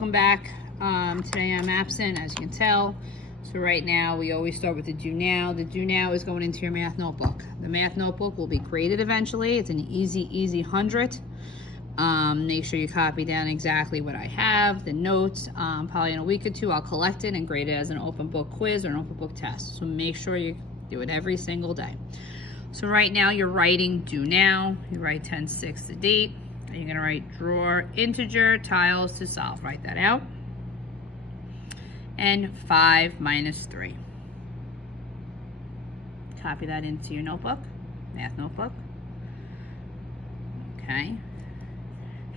Welcome back. Today I'm absent, as you can tell. So right now we always start with the do now. The do now is going into your math notebook. The math notebook will be graded eventually. It's an easy 100. Make sure you copy down exactly what I have, the notes. Probably in a week or two I'll collect it and grade it as an open book quiz or an open book test. So make sure you do it every single day. So right now you're writing do now. You write 10/6 the date. You're going to write draw integer tiles to solve. Write that out. And 5 minus 3. Copy that into your notebook, math notebook. Okay.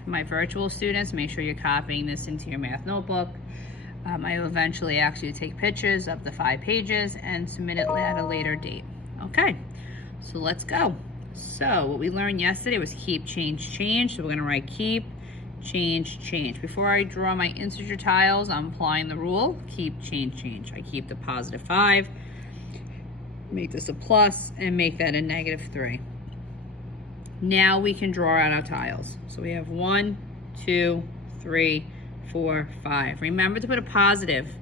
For my virtual students, make sure you're copying this into your math notebook. I will eventually ask you to take pictures of the 5 pages and submit it at a later date. Okay, so let's go. So what we learned yesterday was keep, change, change. So we're gonna write keep, change, change. Before I draw my integer tiles, I'm applying the rule, keep, change, change. I keep the +5, make this a plus, and make that a -3. Now we can draw out our tiles. So we have 1, 2, 3, 4, 5. Remember to put a positive.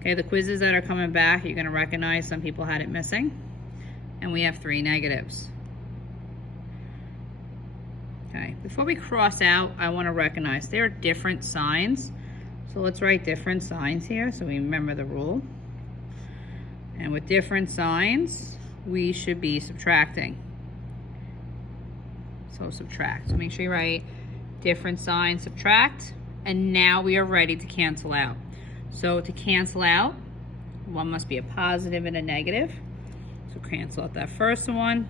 Okay, the quizzes that are coming back, you're gonna recognize some people had it missing. And we have 3 negatives. Okay, before we cross out, I want to recognize there are different signs. So let's write different signs here so we remember the rule. And with different signs, we should be subtracting. So subtract. So make sure you write different signs, subtract. And now we are ready to cancel out. So to cancel out, one must be a positive and a negative. So cancel out that first one,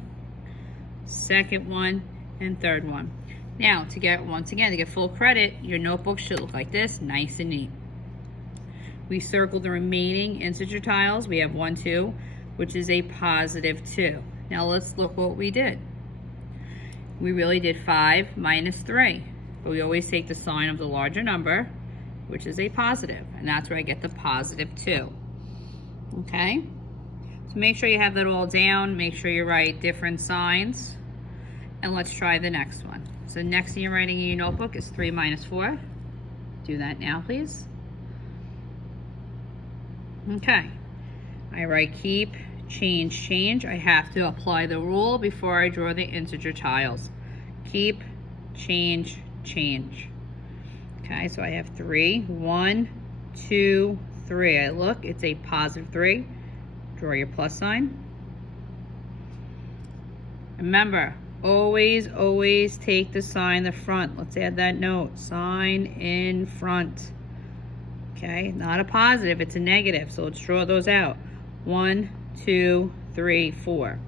second one, and third one. Now to get, once again, to get full credit, your notebook should look like this, nice and neat. We circled the remaining integer tiles. We have 1, 2, which is a +2. Now let's look what we did. We really did 5 minus 3, but we always take the sign of the larger number, which is a positive, and that's where I get the +2. Okay? So make sure you have that all down. Make sure you write different signs. And let's try the next one. So the next thing you're writing in your notebook is 3 minus 4. Do that now, please. Okay. I write keep, change, change. I have to apply the rule before I draw the integer tiles. Keep, change, change. Okay, so I have 3. 1, 2, 3. I look, it's a +3. Draw your plus sign. Remember, always take the sign in the front. Let's add that note. Sign in front. Okay, not a positive, it's a negative. So let's draw those out. 1, 2, 3, 4.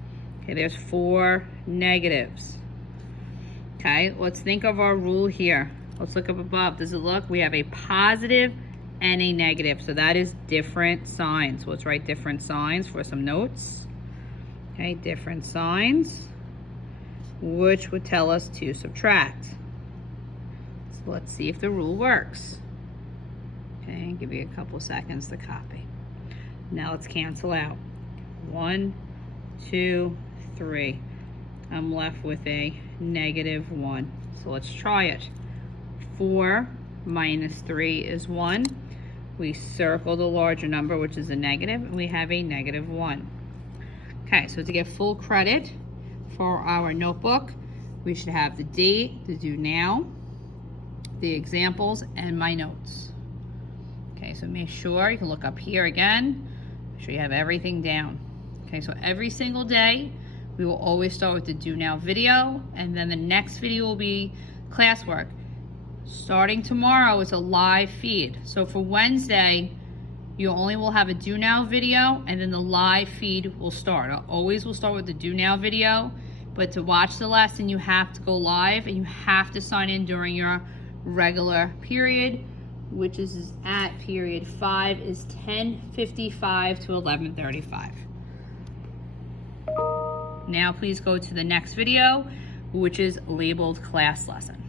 Okay, there's 4 negatives. Okay, let's think of our rule here. Let's look up above. Does it look? We have a positive and a negative. So that is different signs. So let's write different signs for some notes. Okay, different signs, which would tell us to subtract. So let's see if the rule works. Okay, give you a couple seconds to copy. Now let's cancel out. 1, 2, 3. I'm left with a -1. So let's try it. 4 minus 3 is 1. We circle the larger number, which is a negative, and we have a -1. Okay, so to get full credit for our notebook, we should have the date, the do now, the examples, and my notes. Okay, so make sure you can look up here again. Make sure you have everything down. Okay, so every single day, we will always start with the do now video, and then the next video will be classwork. Starting tomorrow is a live feed. So for Wednesday, you only will have a do now video, and then the live feed will start. I always will start with the do now video, but to watch the lesson, you have to go live, and you have to sign in during your regular period, which is at period 5 is 10:55 to 11:35. Now please go to the next video, which is labeled class lesson.